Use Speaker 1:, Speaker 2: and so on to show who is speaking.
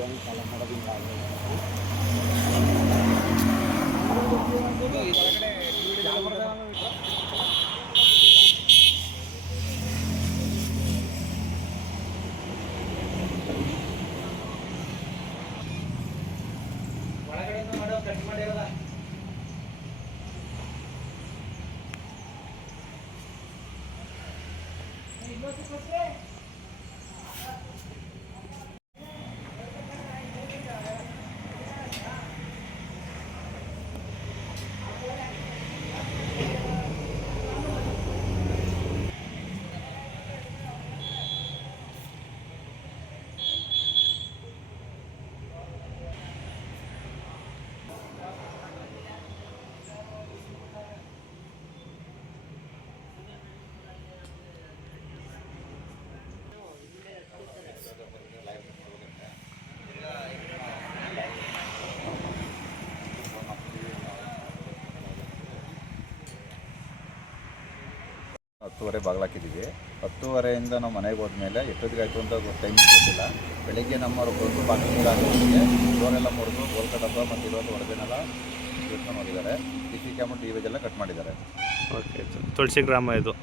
Speaker 1: ಏನು ಕಾಲ ಮಾಡೋದಿಂದ
Speaker 2: ಹತ್ತುವರೆ ಬಾಗಿಲಾಕಿದ್ದೀವಿ ಹತ್ತುವರೆಯಿಂದ ನಾವು ಮನೆಗೆ ಹೋದ್ಮೇಲೆ ಎಷ್ಟೊತ್ತಿಗೆ ಆಯಿತು ಅಂತ ಟೈಮ್ ಗೊತ್ತಿಲ್ಲ. ಬೆಳಿಗ್ಗೆ ನಮ್ಮ ಬಂದು ಬಾಗಿಲಿಗೆ ಹಾಕಿದ್ರೆ ಡೋರೆಲ್ಲ ಮುರಿದು ಗೋಲ್ಕ ಡಬ್ಬ ಮತ್ತು ಇರೋದು ಹೊರಗೇನೆಲ್ಲ ಇಟ್ಕೊಂಡು ಹೋಗಿದ್ದಾರೆ ಸಿ ಸಿ ಕ್ಯಾಮ್ರಾ ಟಿ ವಿಜೆಲ್ಲ ಕಟ್ ಮಾಡಿದ್ದಾರೆ.
Speaker 3: ಓಕೆ ತುಳಸಿ ಗ್ರಾಮ ಇದು.